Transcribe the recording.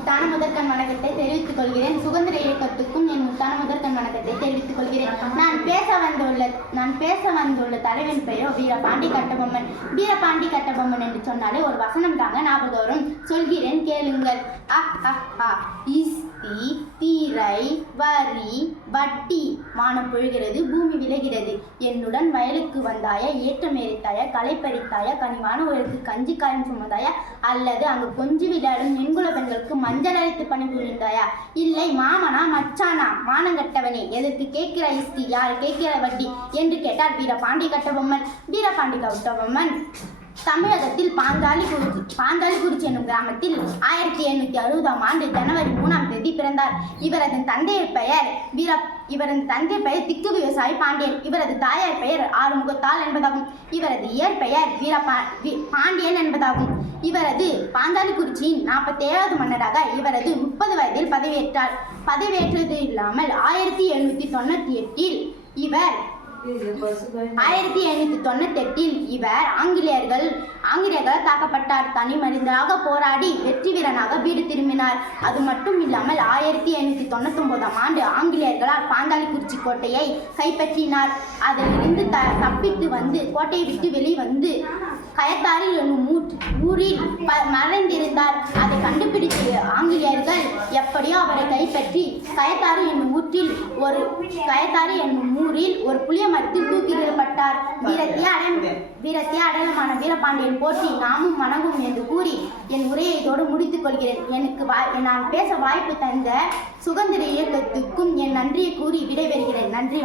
முத்தான முதற்கண் வணக்கத்தை தெரிவித்துக் கொள்கிறேன். சுதந்திர இயக்கத்துக்கும் என் முத்தான முதற்கண் வணக்கத்தை தெரிவித்துக் கொள்கிறேன். நான் பேச வந்துள்ள தலைவன் பெயரோ வீரபாண்டி கட்டபொம்மன். வீரபாண்டி கட்டபொம்மன் என்று சொன்னாலே ஒரு வசனம் தாங்க ஞாபகம் வரும். சொல்கிறேன், கேளுங்கள். இஸ்தி தீரை வரி வட்டி வானம் பொழுகிறது, பூமி விளைகிறது. என்னுடன் வயலுக்கு வந்தாய, ஏற்றம் எரித்தாய, களை பறித்தாய, கனிவான உயருக்கு கஞ்சி காயம் சுமந்தாயா, அல்லது அங்கு கொஞ்சி விளையாடும் எண்குல பெண்களுக்கு மஞ்சள் அரைத்து பணி புரிந்தாயா? இல்லை மாமனா மச்சானா மானங்கட்டவனே, எதற்கு கேட்கிற இஸ்தி, யார் கேட்கிற வட்டி என்று கேட்டார் வீரபாண்டி கட்டபொம்மன். வீரபாண்டி கட்டபொம்மன் தமிழகத்தில் பாஞ்சாலிக்குறிச்சி என்னும் கிராமத்தில் 1860ஆம் ஆண்டு ஜனவரி 3ஆம் தேதி பிறந்தார். இவரது தந்தையர் பெயர் திக்கு விவசாயி பாண்டியன். இவரது தாயார் பெயர் ஆறுமுகத்தாள் என்பதாகும். இவரது இயற்பெயர் பாண்டியன் என்பதாகும். இவரது பாஞ்சாலிக்குறிச்சியின் 47வது மன்னராக இவரது 30 வயதில் பதவியேற்றார். பதவியேற்றது இல்லாமல் 1798இல் இவர் ஆங்கிலேயர்களால் தாக்கப்பட்டார். தனி மனிதராக போராடி வெற்றி வீரனாக வீடு திரும்பினார். அது மட்டும் இல்லாமல் 1799ஆம் ஆண்டு ஆங்கிலேயர்களால் பாஞ்சாலிக்குறிச்சி கோட்டையை கைப்பற்றினார். அதிலிருந்து தப்பித்து வந்து கோட்டையை விட்டு வெளிவந்து கயத்தாறு என்னும் ஊரில் மறைந்திருந்தார். அதை கண்டுபிடித்து ஆங்கிலேயர்கள் எப்படியோ அவரை கைப்பற்றி கயத்தாறு என்னும் ஊரில் ஒரு புளிய மரத்தில் தூக்கிலிடப்பட்டார். வீரத்திய அடையாளமான வீரபாண்டியன் போற்றி நாமும் வணங்கும் என்று கூறி என் உரையை இதோடு முடித்துக் கொள்கிறேன். நான் பேச வாய்ப்பு தந்த சுதந்திர இயக்கத்துக்கும் என் நன்றியை கூறி விடைபெறுகிறேன். நன்றி.